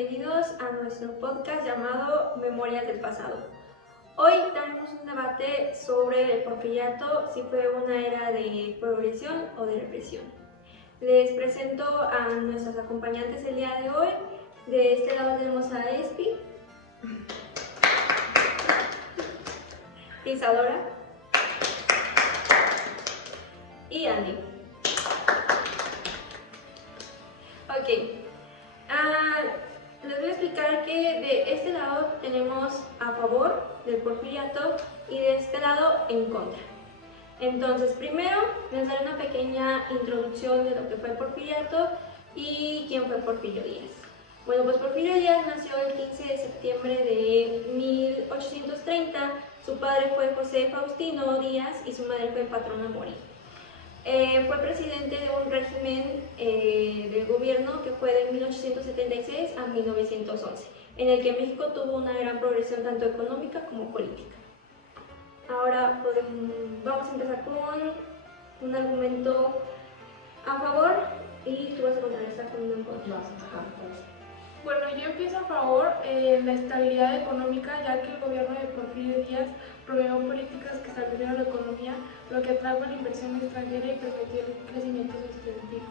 bienvenidos a nuestro podcast llamado Memorias del Pasado. Hoy tenemos un debate sobre el porfiriato, si fue una era de progresión o de represión. Les presento a nuestros acompañantes el día de hoy. De este lado tenemos a Espi, Isadora y Andy. Ok, les voy a explicar que de este lado tenemos a favor del porfiriato y de este lado en contra. Entonces, primero les daré una pequeña introducción de lo que fue el porfiriato y quién fue Porfirio Díaz. Bueno, pues Porfirio Díaz nació el 15 de septiembre de 1830. Su padre fue José Faustino Díaz y su madre fue Patrona Morí. Fue presidente de un régimen del gobierno que fue de 1876 a 1911, en el que México tuvo una gran progresión tanto económica como política. Ahora vamos a empezar con un argumento a favor y tú vas a contrarrestar con un en contra. Bueno, yo empiezo a favor la estabilidad económica, ya que el gobierno de Porfirio Díaz promovió políticas que establecieron la economía, lo que atrajo la inversión extranjera y permitió el crecimiento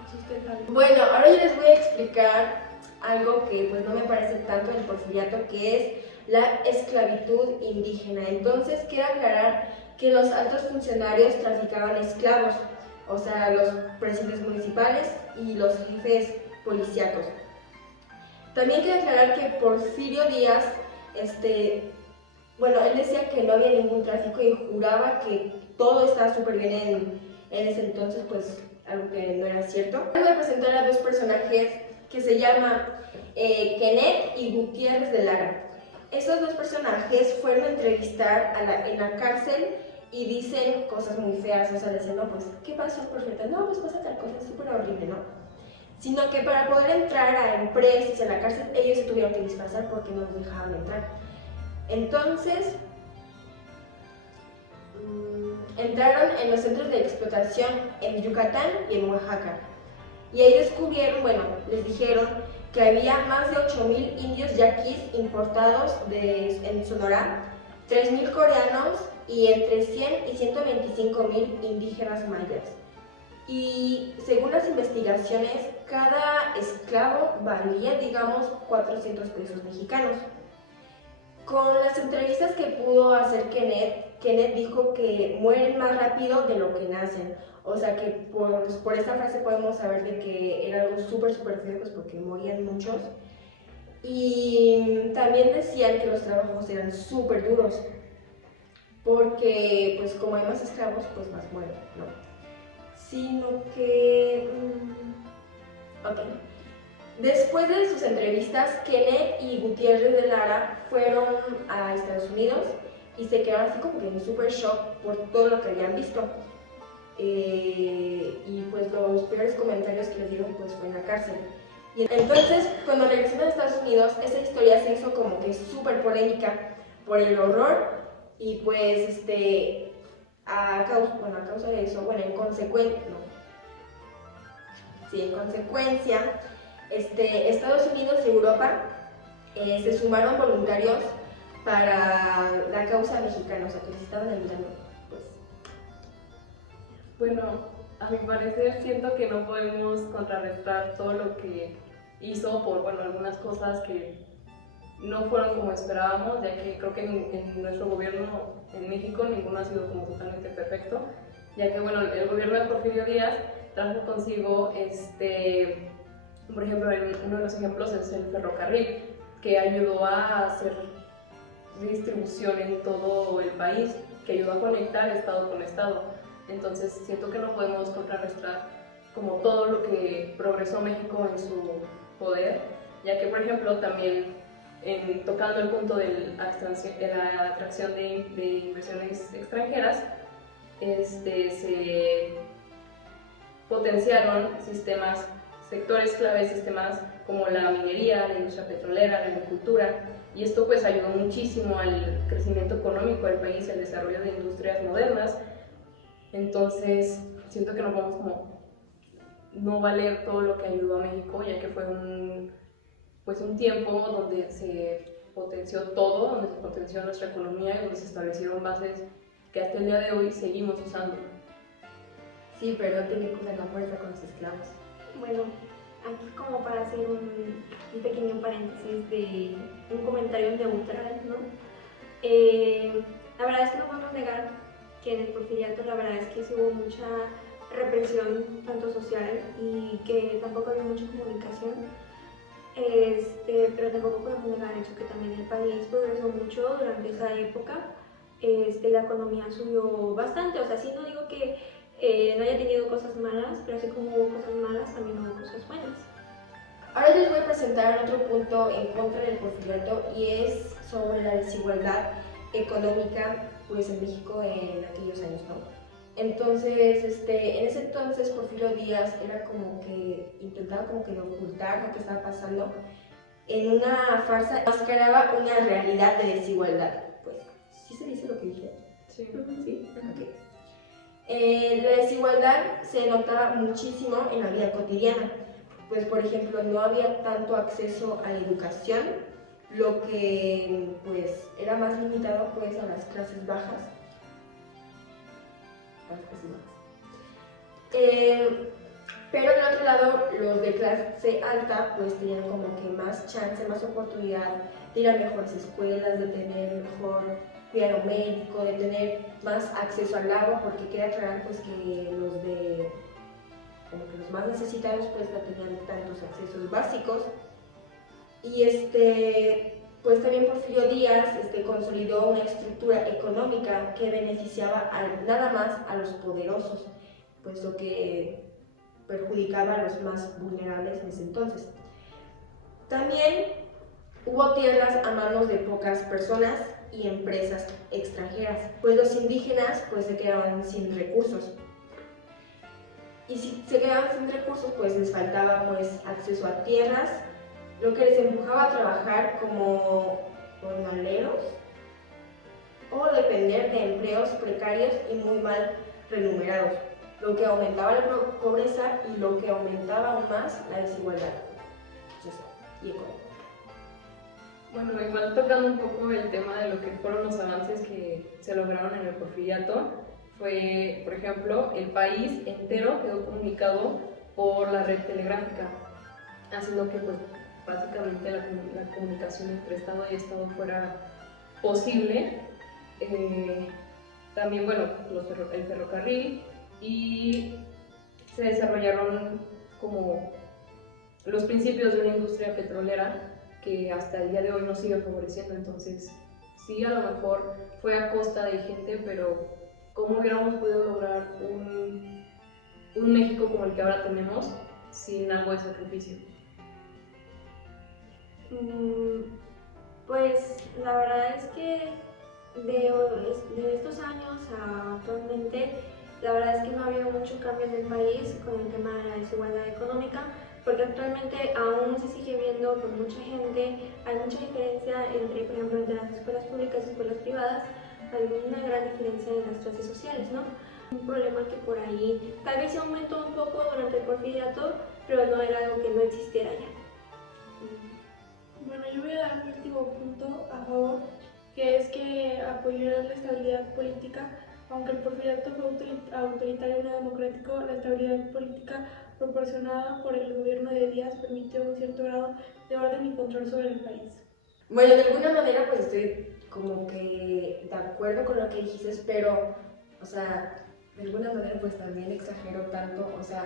sustentable. Bueno, ahora yo les voy a explicar algo que pues no me parece tanto en el porfiriato, que es la esclavitud indígena. Entonces quiero aclarar que los altos funcionarios traficaban esclavos, o sea, los presidentes municipales y los jefes policíacos. También quiero aclarar que Porfirio Díaz, él decía que no había ningún tráfico y juraba que todo estaba súper bien en ese entonces, pues algo que no era cierto. Voy a presentar a dos personajes que se llaman Kenneth y Gutiérrez de Lara. Estos dos personajes fueron a entrevistar en la cárcel y dicen cosas muy feas, o sea, dicen, no, pues, ¿qué pasó, Porfirio? No, pues pasa tal cosa, es súper horrible, ¿no? Sino que para poder entrar a empresas y a la cárcel, ellos se tuvieron que disfrazar porque no los dejaban entrar. Entonces, entraron en los centros de explotación en Yucatán y en Oaxaca. Y ahí descubrieron, les dijeron que había más de 8,000 indios yaquis importados en Sonora, 3,000 coreanos y entre 100 y 125,000 indígenas mayas. Y según las investigaciones, cada esclavo valía, digamos, 400 pesos mexicanos. Con las entrevistas que pudo hacer Kenneth dijo que mueren más rápido de lo que nacen. O sea que por esta frase podemos saber de que era algo súper feo, pues porque morían muchos. Y también decían que los trabajos eran súper duros, porque pues como hay más esclavos, pues más mueren, ¿no? Sino que... Después de sus entrevistas, Kenneth y Gutiérrez de Lara fueron a Estados Unidos y se quedaron así como que en súper shock por todo lo que habían visto. Y pues los peores comentarios que les dieron pues fue en la cárcel. Y entonces, cuando regresaron a Estados Unidos, esa historia se hizo como que súper polémica por el horror y pues a causa de eso, en consecuencia, Estados Unidos y Europa se sumaron voluntarios para la causa mexicana, o sea que se estaban ayudando, pues. Bueno, a mi parecer siento que no podemos contrarrestar todo lo que hizo por algunas cosas que no fueron como esperábamos, ya que creo que en nuestro gobierno en México ninguno ha sido como totalmente perfecto, ya que el gobierno de Porfirio Díaz trajo consigo, por ejemplo, uno de los ejemplos es el ferrocarril, que ayudó a hacer distribución en todo el país, que ayudó a conectar estado con estado. Entonces siento que no podemos contrarrestar como todo lo que progresó México en su poder, ya que por ejemplo también tocando el punto de la atracción de inversiones extranjeras, se potenciaron sectores claves, sistemas como la minería, la industria petrolera, la agricultura, y esto pues ayudó muchísimo al crecimiento económico del país, al desarrollo de industrias modernas. Entonces siento que no podemos como no valer todo lo que ayudó a México, ya que fue pues un tiempo donde se potenció todo, donde se potenció nuestra economía y donde se establecieron bases que hasta el día de hoy seguimos usando. Sí, pero no tiene que usar la fuerza con los esclavos. Bueno, aquí como para hacer un pequeño paréntesis de un comentario neutral, ¿no? La verdad es que no podemos negar que en el porfiriato la verdad es que sí hubo mucha represión, tanto social, y que tampoco había mucha comunicación. Pero tampoco podemos negar eso, que también el país progresó mucho durante esa época. La economía subió bastante, o sea, sí no digo que no haya tenido cosas malas, pero así como hubo cosas malas, también hubo cosas buenas. Ahora les voy a presentar otro punto en contra del porfiriato y es sobre la desigualdad económica pues, en México en aquellos años, ¿no? Entonces, en ese entonces Porfirio Díaz era como que intentaba como que de ocultar lo que estaba pasando en una farsa, mascaraba una realidad de desigualdad. Pues, ¿sí se dice lo que dije? Sí. ¿Sí? Ok. La desigualdad se notaba muchísimo en la vida cotidiana, pues por ejemplo no había tanto acceso a la educación, lo que pues era más limitado pues a las clases bajas. Pero del otro lado, los de clase alta pues tenían como que más chance, más oportunidad de ir a mejores escuelas, de tener mejor cuidado médico, de tener más acceso al agua, porque queda aclarar pues que los de como que los más necesitados pues no tenían tantos accesos básicos. Y pues también Porfirio Díaz consolidó una estructura económica que beneficiaba nada más a los poderosos, pues lo que perjudicaba a los más vulnerables en ese entonces. También hubo tierras a manos de pocas personas y empresas extranjeras, pues los indígenas pues se quedaban sin recursos. Y si se quedaban sin recursos, pues les faltaba pues acceso a tierras, lo que les empujaba a trabajar como jornaleros o depender de empleos precarios y muy mal remunerados, lo que aumentaba la pobreza y lo que aumentaba aún más la desigualdad social y económica. Bueno, igual tocando un poco el tema de lo que fueron los avances que se lograron en el porfiriato, fue, por ejemplo, el país entero quedó comunicado por la red telegráfica, haciendo que pues, básicamente la comunicación entre Estado y Estado fuera posible. También, bueno, el ferrocarril, y se desarrollaron como los principios de una industria petrolera que hasta el día de hoy nos sigue favoreciendo. Entonces, sí, a lo mejor fue a costa de gente, pero ¿cómo hubiéramos podido lograr un México como el que ahora tenemos sin algo de sacrificio? Pues la verdad es que de estos años a actualmente, la verdad es que no ha habido mucho cambio en el país con el tema de la desigualdad económica, porque actualmente aún se sigue viendo con mucha gente, hay mucha diferencia entre, por ejemplo, entre las escuelas públicas y escuelas privadas, hay una gran diferencia en las clases sociales, ¿no? Un problema que por ahí tal vez se aumentó un poco durante el porfiriato, pero no era algo que no existiera ya. Bueno, yo voy a dar mi último punto a favor, que es que apoyar la estabilidad política. Aunque el porfiriato fue autoritario y no democrático, la estabilidad política proporcionada por el gobierno de Díaz permitió un cierto grado de orden y control sobre el país. Bueno, de alguna manera pues estoy como que de acuerdo con lo que dijiste, pero, o sea, de alguna manera pues también exagero tanto, o sea,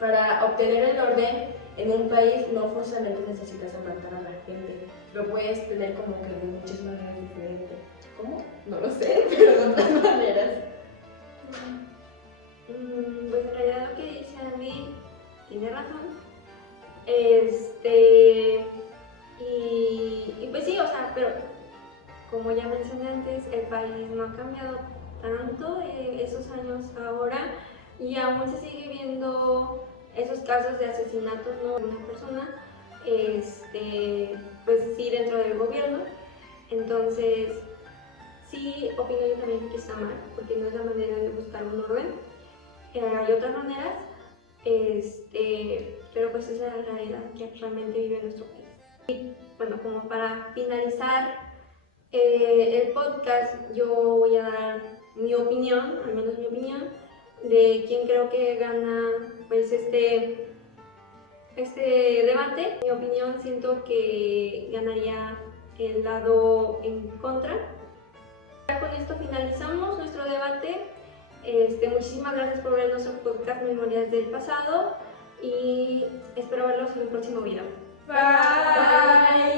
para obtener el orden en un país no forzosamente necesitas matar a la gente, lo puedes tener como que de muchas maneras diferentes. ¿Cómo? No lo sé, pero de otras maneras. Pues en realidad lo que dice Andy tiene razón. Y pues sí, o sea, pero como ya mencioné antes, el país no ha cambiado tanto en esos años ahora y aún se sigue viendo esos casos de asesinatos, ¿no? De una persona, pues sí, dentro del gobierno. Entonces, sí, opino yo también que está mal, porque no es la manera de buscar un orden. Hay otras maneras, pero pues esa es la realidad que actualmente vive nuestro país. Y bueno, como para finalizar el podcast, yo voy a dar mi opinión, al menos mi opinión, de quién creo que gana pues este debate. Mi opinión, siento que ganaría el lado en contra. Ya con esto finalizamos nuestro debate. Muchísimas gracias por ver nuestro podcast Memorias del Pasado y espero verlos en un próximo video. Bye.